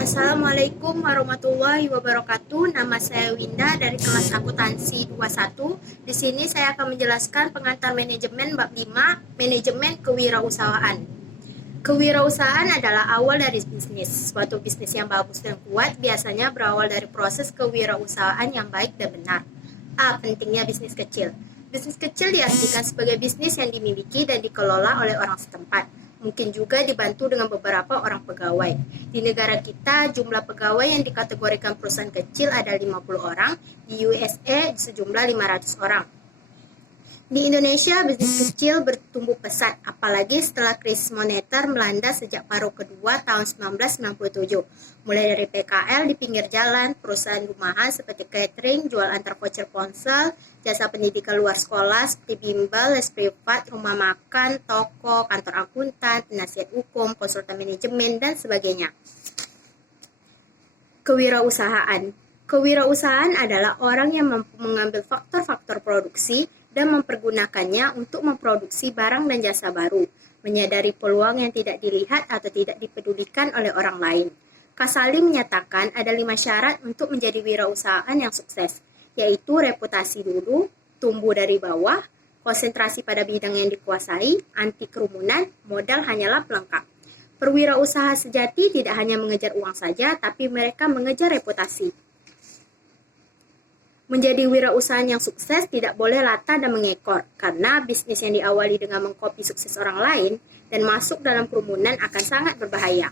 Assalamualaikum warahmatullahi wabarakatuh. Nama saya Winda dari kelas akuntansi 21. Di sini saya akan menjelaskan pengantar manajemen bab 5, manajemen kewirausahaan. Kewirausahaan adalah awal dari bisnis. Suatu bisnis yang bagus dan kuat biasanya berawal dari proses kewirausahaan yang baik dan benar. A. Pentingnya bisnis kecil. Bisnis kecil diartikan sebagai bisnis yang dimiliki dan dikelola oleh orang setempat. Mungkin juga dibantu dengan beberapa orang pegawai. Di negara kita, jumlah pegawai yang dikategorikan perusahaan kecil ada 50 orang, di USA sejumlah 500 orang. Di Indonesia, bisnis kecil bertumbuh pesat, apalagi setelah krisis moneter melanda sejak paruh kedua tahun 1997. Mulai dari PKL di pinggir jalan, perusahaan rumahan seperti catering, jual antar voucher ponsel, jasa pendidikan luar sekolah seperti bimbel, les privat, rumah makan, toko, kantor akuntan, penasihat hukum, konsultan manajemen, dan sebagainya. Kewirausahaan. Kewirausahaan adalah orang yang mampu mengambil faktor-faktor produksi dan mempergunakannya untuk memproduksi barang dan jasa baru, menyadari peluang yang tidak dilihat atau tidak dipedulikan oleh orang lain. Kasali menyatakan ada 5 syarat untuk menjadi wirausahaan yang sukses, yaitu reputasi dulu, tumbuh dari bawah, konsentrasi pada bidang yang dikuasai, anti kerumunan, modal hanyalah pelengkap. Perwirausaha sejati tidak hanya mengejar uang saja, tapi mereka mengejar reputasi. Menjadi wirausahaan yang sukses tidak boleh latah dan mengekor, karena bisnis yang diawali dengan mengkopi sukses orang lain dan masuk dalam kerumunan akan sangat berbahaya.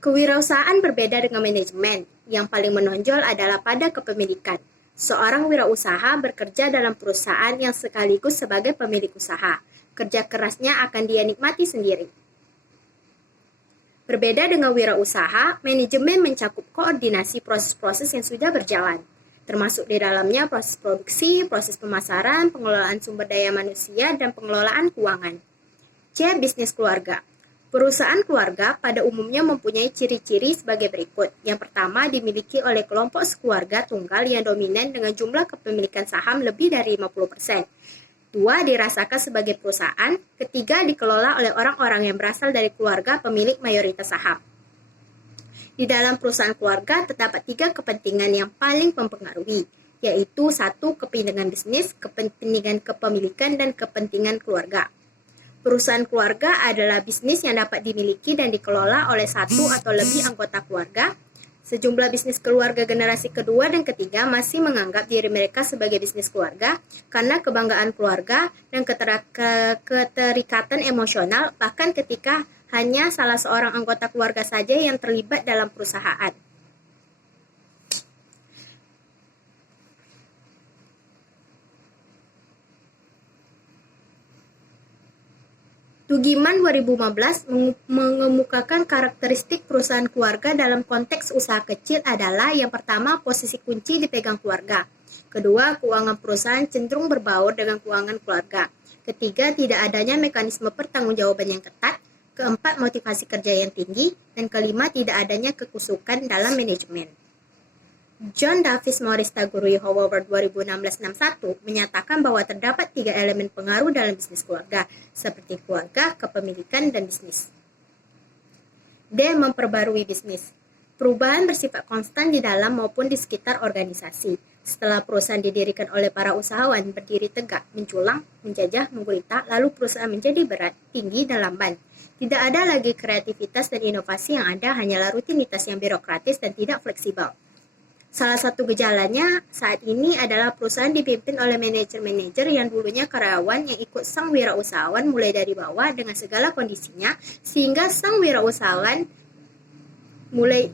Kewirausahaan berbeda dengan manajemen. Yang paling menonjol adalah pada kepemilikan. Seorang wirausaha bekerja dalam perusahaan yang sekaligus sebagai pemilik usaha. Kerja kerasnya akan dia nikmati sendiri. Berbeda dengan wirausaha, manajemen mencakup koordinasi proses-proses yang sudah berjalan, termasuk di dalamnya proses produksi, proses pemasaran, pengelolaan sumber daya manusia, dan pengelolaan keuangan. C. Bisnis keluarga. Perusahaan keluarga pada umumnya mempunyai ciri-ciri sebagai berikut. Yang pertama, dimiliki oleh kelompok sekeluarga tunggal yang dominan dengan jumlah kepemilikan saham lebih dari 50%. 2. Dirasakan sebagai perusahaan. Ketiga, dikelola oleh orang-orang yang berasal dari keluarga pemilik mayoritas saham. Di dalam perusahaan keluarga terdapat 3 kepentingan yang paling mempengaruhi, yaitu 1. Kepentingan bisnis, kepentingan kepemilikan, dan kepentingan keluarga. Perusahaan keluarga adalah bisnis yang dapat dimiliki dan dikelola oleh 1 atau lebih anggota keluarga. Sejumlah bisnis keluarga generasi kedua dan ketiga masih menganggap diri mereka sebagai bisnis keluarga karena kebanggaan keluarga dan keterikatan emosional, bahkan ketika hanya salah seorang anggota keluarga saja yang terlibat dalam perusahaan. Tugiman 2015 mengemukakan karakteristik perusahaan keluarga dalam konteks usaha kecil adalah yang pertama, posisi kunci dipegang keluarga. Kedua, keuangan perusahaan cenderung berbaur dengan keuangan keluarga. Ketiga, tidak adanya mekanisme pertanggungjawaban yang ketat. Keempat, motivasi kerja yang tinggi. Dan kelima, tidak adanya kekusukan dalam manajemen. John Davis Morris Taguri Howard 2016-61 menyatakan bahwa terdapat 3 elemen pengaruh dalam bisnis keluarga, seperti keluarga, kepemilikan, dan bisnis. D. Memperbarui bisnis. Perubahan bersifat konstan di dalam maupun di sekitar organisasi. Setelah perusahaan didirikan oleh para usahawan berdiri tegak, menculang, menjajah, menggurita, lalu perusahaan menjadi berat, tinggi, dan lamban. Tidak ada lagi kreativitas dan inovasi, yang ada hanyalah rutinitas yang birokratis dan tidak fleksibel. Salah satu gejalanya saat ini adalah perusahaan dipimpin oleh manajer-manajer yang dulunya karyawan yang ikut sang wirausahawan mulai dari bawah dengan segala kondisinya, sehingga sang wirausahawan mulai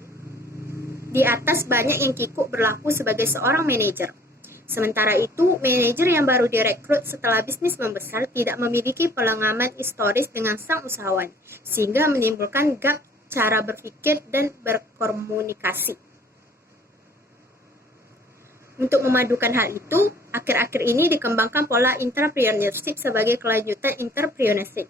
di atas banyak yang kikuk berlaku sebagai seorang manajer. Sementara itu, manajer yang baru direkrut setelah bisnis membesar tidak memiliki pengalaman historis dengan sang usahawan, sehingga menimbulkan gap cara berpikir dan berkomunikasi. Untuk memadukan hal itu, akhir-akhir ini dikembangkan pola intrapreneurship sebagai kelanjutan entrepreneurship.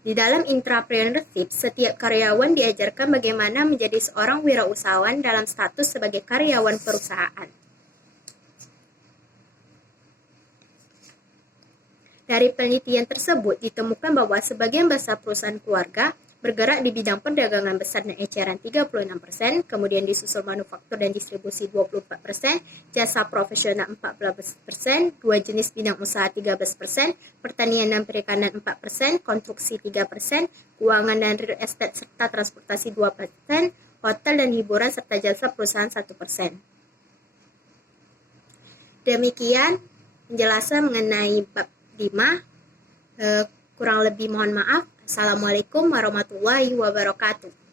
Di dalam intrapreneurship, setiap karyawan diajarkan bagaimana menjadi seorang wirausahawan dalam status sebagai karyawan perusahaan. Dari penelitian tersebut ditemukan bahwa sebagian besar perusahaan keluarga bergerak di bidang perdagangan besar dan eceran 36%, kemudian disusul manufaktur dan distribusi 24%, jasa profesional 14%, dua jenis bidang usaha 13%, pertanian dan perikanan 4%, konstruksi 3%, keuangan dan real estate serta transportasi 2%, hotel dan hiburan serta jasa perusahaan 1%. Demikian penjelasan mengenai bab 5. Kurang lebih mohon maaf. Assalamualaikum warahmatullahi wabarakatuh.